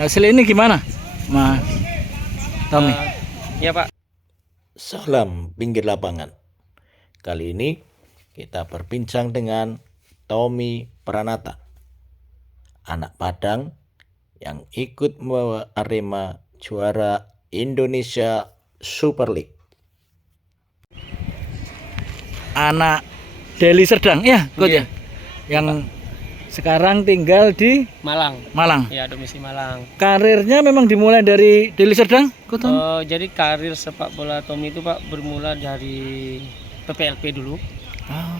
Hasil ini gimana, Mas Tommy? Ya Pak. Salam pinggir lapangan. Kali ini kita berbincang dengan Tommy Pranata, anak Padang yang ikut membawa Arema juara Indonesia Super League. Anak Deli Serdang ya, coach ya? Yang sekarang tinggal di Malang. Ya, domisili Malang. Karirnya memang dimulai dari Deli Serdang, coach Tommy? Jadi karir sepak bola Tommy itu Pak bermula dari PPLP dulu.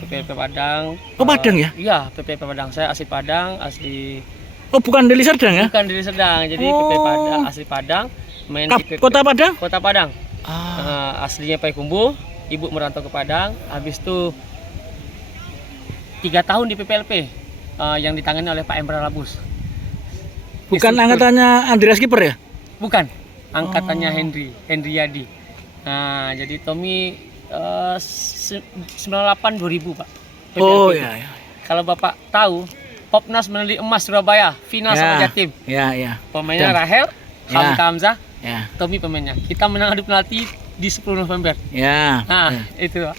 PPLP Padang. Oh, Padang ya? Iya, PPLP Padang. Saya asli Padang, asli. Oh, bukan Deli Serdang ya? Bukan Deli Serdang. Jadi PPLP Padang, asli Padang. Main di Kota Padang? Kota Padang. Aslinya Payakumbuh, ibu merantau ke Padang. Habis itu 3 tahun di PPLP. Yang ditangani oleh Pak Emra Labus. Bukan angkatannya Andreas Kiper ya? Bukan, angkatannya Henry Yadi. Nah, jadi Tommy 98 2000 Pak. PPLP. Oh iya. Kalau Bapak tahu, Popnas medali emas Surabaya, final sama Jatim. Ya. Pemainnya Rahel, Hamka Hamzah, Ya. Tommy pemainnya. Kita menang adu penalti di 10 November. Ya. Nah, itu Pak.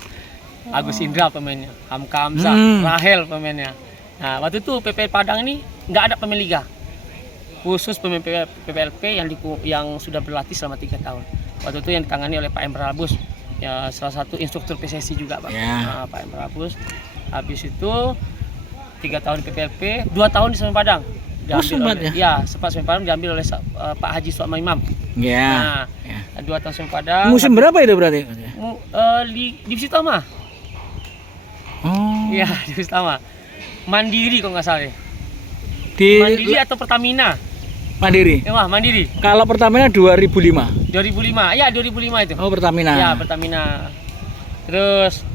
Agus Indra pemainnya, Hamka Hamzah, Rahel pemainnya. Nah, waktu itu PP Padang ini nggak ada pemain liga, khusus pemain PPLP yang sudah berlatih selama 3 tahun. Waktu itu yang ditangani oleh Pak Emra Labus, ya salah satu instruktur PSSI juga Pak. Nah, Pak Emra Labus. Habis itu 3 tahun di PPLP, 2 tahun di Semen Padang. Sempat Semen Padang diambil oleh Pak Haji Suama Imam. Ya. Nah, 2 tahun Semen Padang. Musim berapa itu berarti? Divisi utama. Oh. Iya, divisi utama. Mandiri kalau nggak salah ya. Mandiri atau Pertamina? Mandiri. Wah, Mandiri. Kalau Pertamina 2005. 2005. Ya, 2005 itu. Oh, Pertamina. Ya, Pertamina. Terus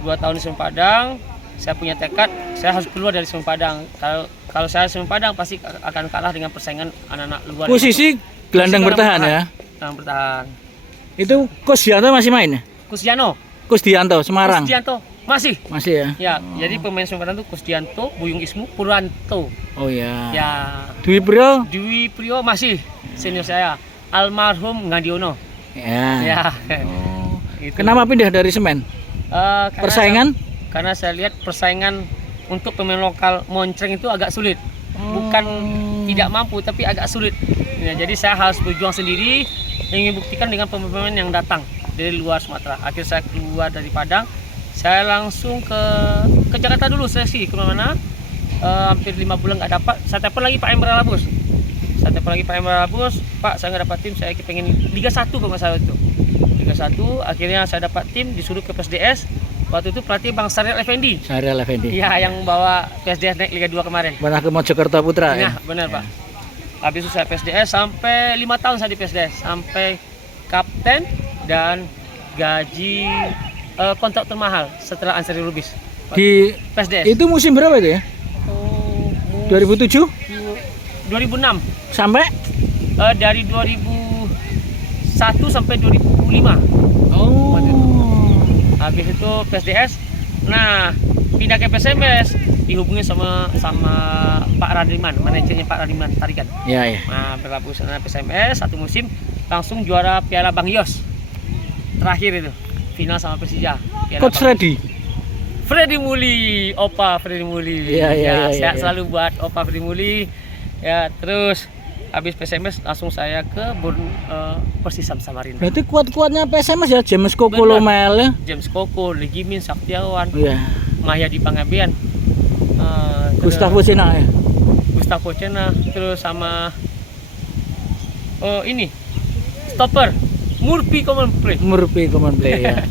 2 tahun di Semen Padang, saya punya tekad, saya harus keluar dari Semen Padang. Kalau saya Semen Padang pasti akan kalah dengan persaingan anak-anak luar. Posisi gelandang bertahan ya. Gelandang bertahan. Itu Kusdianto masih main ya? Kusdianto Semarang. Kusdianto masih ya. Ya, jadi pemain Semen Padang itu Kusdianto, Buyung Ismu, Purwanto. Oh ya. Ya. Dwi Priyo masih senior saya. Almarhum Ngadiono. Ya. Oh. Itu. Kenapa pindah dari Semen? Persaingan? Karena saya lihat persaingan untuk pemain lokal moncreng itu agak sulit. Bukan tidak mampu, tapi agak sulit. Ya, jadi saya harus berjuang sendiri, ingin buktikan dengan pemain-pemain yang datang dari luar Sumatera. Akhirnya saya keluar dari Padang. Saya langsung ke Jakarta dulu seleksi kemana-mana. Hampir 5 bulan nggak dapat. Saya telepon lagi Pak Emra Labus. Pak, saya nggak dapat tim. Saya pengen Liga 1 kalau nggak salah itu. Liga 1. Akhirnya saya dapat tim, disuruh ke PSDS. Waktu itu pelatih Bang Syariel Effendi. Iya, yang bawa PSDS naik Liga 2 kemarin. Pernah ke Mojokerto Putra ya? Benar Pak. Habis itu saya PSDS sampai 5 tahun saya di PSDS. Sampai kapten dan gaji kontrak termahal setelah Ansari Lubis di PSDS. Itu musim berapa itu ya? 2007? 2006 sampai dari 2001 sampai 2005. Oh. Habis itu PSDS. Nah, pindah ke PSMS, dihubungi sama Pak Radiman, manajernya Pak Radiman Tarigan. Iya. Nah, berlabuh sana PSMS 1 musim langsung juara Piala Bang Yos. Terakhir itu final sama Persija. Coach Freddy Muli, Opa Freddy Muli. Saya selalu buat Opa Freddy Muli. Ya, terus habis PSMS langsung saya ke Persisam Samarinda. Berarti kuat-kuatnya PSMS ya, James Koko Lomel ya. James Koko, Legimin, Saktiawan. Iya. Mahya di Pangabean. Gustavo Cena ya. Gustavo Cena, terus sama ini stopper Murphy Common Play ya.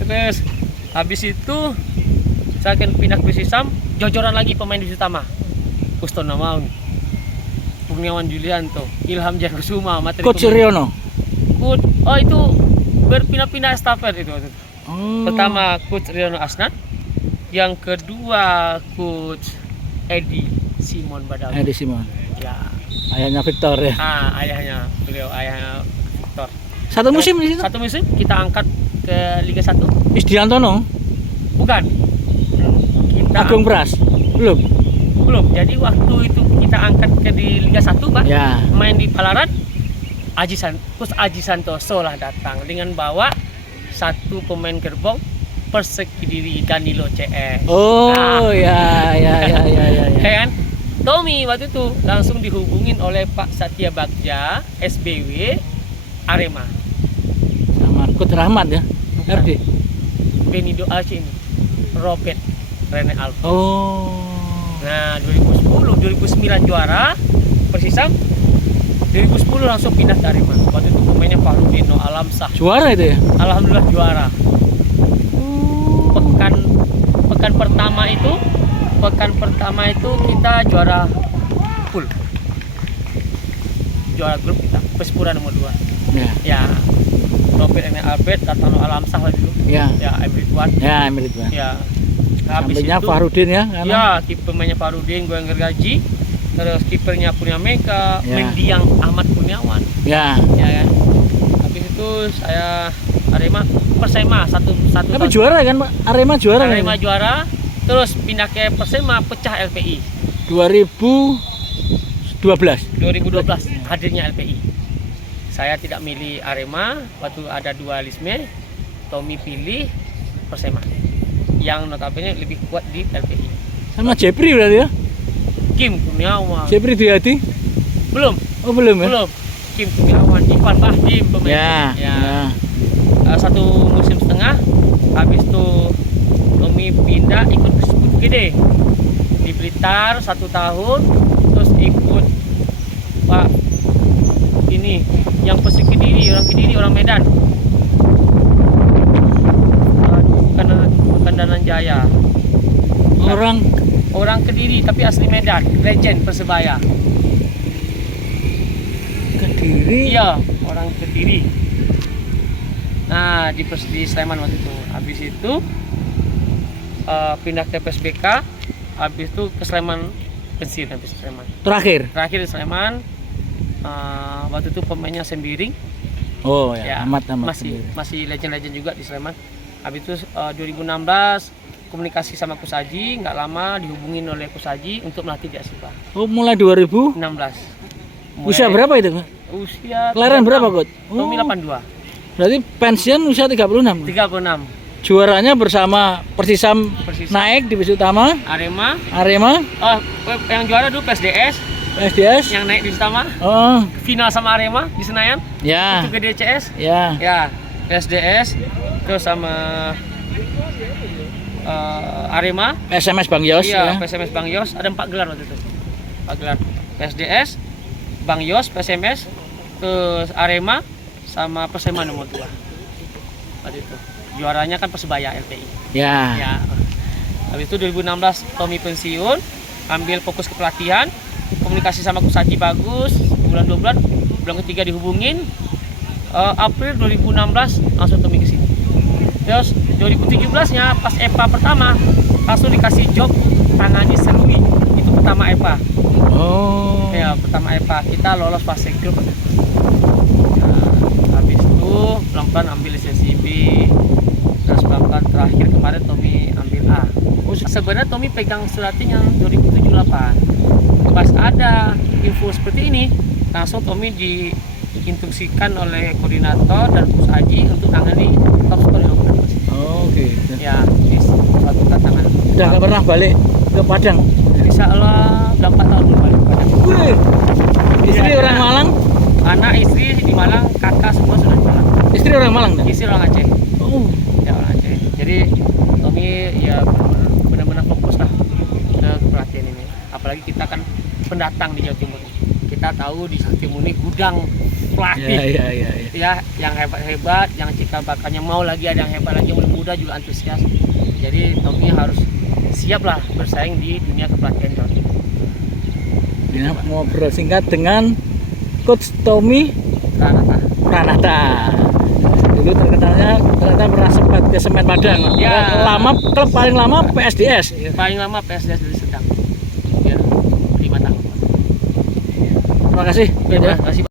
Terus habis itu saya akan pindah ke Persisam, jojoran lagi pemain di utama. Uston Namaun, Kurniawan Julianto, Ilham Jakusuma, Coach Riono. Itu berpindah-pindah staffer itu. Pertama Coach Riono Asnan, yang kedua Coach Edi Simon Badawi. Ya. Ayahnya Victor ya. Ayahnya Victor. Satu musim di situ? Satu musim kita angkat ke Liga 1. Isdiantono? Bukan. Agung Pras? Belum? Belum. Jadi waktu itu kita angkat ke di Liga 1, Pak. Ya. Main di Palaran, Coach Aji Santoso lah datang dengan bawa satu pemain gerbong Perseki Kediri, Danilo CS. Oh, Nah, ya. ya kan? Tommy waktu itu langsung dihubungin oleh Pak Satya Bagja, SBW Arema. Sama Coach Rahmat ya. Bukan. RD. Benido Aceh ini, Robert Rene Alfa. Oh. Nah, 2010, 2009 juara Persisam. 2010 langsung pindah ke Arema. Waktu itu pemainnya Fahrudin Alamsah. Juara itu ya? Alhamdulillah juara. Pekan pertama itu kita juara full. Juara grup kita, Persipura nomor 2. Ya. Ya. Robert Rene Albert, Datano Alamsah lagi dulu. Ya. Ya, Emrituan. Ya, Emilit Bang. Ya. Habis Sampingnya itu Fahrudin ya, karena ya, kipernya Fahrudin, gue yang gergaji. Terus kipernya Kurnia Meka, Ya. Mendiang Ahmad Kurniawan. ya. Ya kan. Habis itu saya Arema Persema satu Tapi tahun. juara kan, Pak? Arema juara Arema kan? juara. Terus pindah ke Persema, pecah LPI 2012. 2012 hadirnya LPI. Saya tidak milih Arema, waktu ada dualisme. Tommy pilih Persema yang notabene lebih kuat di LPI. Sama Jepri berarti ya? Kim Kurniawan Jepri Dwiyadi? belum Oh, belum ya? belum Kim Kurniawan, Ivan Bahdim Ya. pemain. Satu musim setengah. Habis itu Tommy pindah ikut Persekutu Gede di Blitar 1 tahun. Terus ikut Pak ini yang Perseki Kediri, orang Medan. Bukan Dananjaya. Orang Kediri tapi asli Medan, legend Persebaya. Kediri. Iya, orang Kediri. Nah, di Sleman waktu itu. Habis itu pindah ke PSBK. Habis itu ke Sleman, pensiun habis Sleman. Terakhir. Terakhir di Sleman. Waktu itu pemainnya Sembiring. Oh ya, Ya, amat masih legend-legend juga di Sleman. Habis itu 2016 komunikasi sama Kusaji, nggak lama dihubungin oleh Kusaji untuk melatih di Asipa. Oh, mulai 2016. 16. Usia berapa itu, Pak? Usia Kelahiran 36. berapa, Coach? Tommy Oh. 82. Berarti pensiun usia 36. 36. Juaranya bersama Persisam naik divisi utama, Arema. Arema, Yang juara dulu PSDS, SDS. yang naik di utama, Oh, final sama Arema di Senayan. ya. Itu gede CS. Ya. Ya, PSDS terus sama Arema. SMS Bang Yos Iya, ya. PSMS Bang Yos ada 4 gelar waktu itu. 4 gelar. PSDS, Bang Yos, PSMS, terus Arema sama Persema nomor 2. Waktu itu. Juaranya kan Persebaya LPI. Ya. Ya. Habis itu 2016 Tommy pensiun, ambil fokus ke pelatihan, komunikasi sama Kusaji bagus, bulan 2 bulan, bulan ketiga dihubungin. April 2016 langsung Tommy ke sini. Terus 2017-nya pas EPA pertama langsung dikasih job tangani Serui. Itu pertama EPA. Oh. Ya, pertama EPA kita lolos fase grup. Nah, habis itu pelan-pelan ambil lisensi B. Terus pelan-pelan terakhir kemarin Tommy ambil A. Sebenarnya Tommy pegang suratnya yang 2078. Pas ada info seperti ini, langsung Tommy diinstruksikan oleh koordinator dan Gus Aji untuk tangani top skor yang berhasil. Oh, oke. Ya, ini suatu tantangan. Udah nggak pernah balik ke Padang. Insya Allah udah 4 tahun belum balik ke Padang. Wih. Istri Iya. orang Malang, Anak, istri di Malang, kakak semua sudah di Malang. istri orang Malang dah. Istri orang Aceh. Oh. Ya, orang Aceh. Jadi Tommy ya benar-benar fokus lah ke pelatihan ini. Apalagi kita kan pendatang di Jawa Timur. Kita tahu di Jawa Timur ini gudang pelatih. Ya. Ya, yang hebat-hebat, yang cikal bakalnya mau lagi ada yang hebat lagi, yang muda juga antusias. Jadi Tommy harus siap lah bersaing di dunia kepelatihan Jawa Timur. Ya, ngobrol singkat dengan Coach Tommy Pranata. Dulu ternyata pernah sempat ke Semen Padang. Ya. Klub paling lama PSDS. Paling lama PSDS dari Sedang. Ya, 5 tahun. Terima kasih. Terima kasih.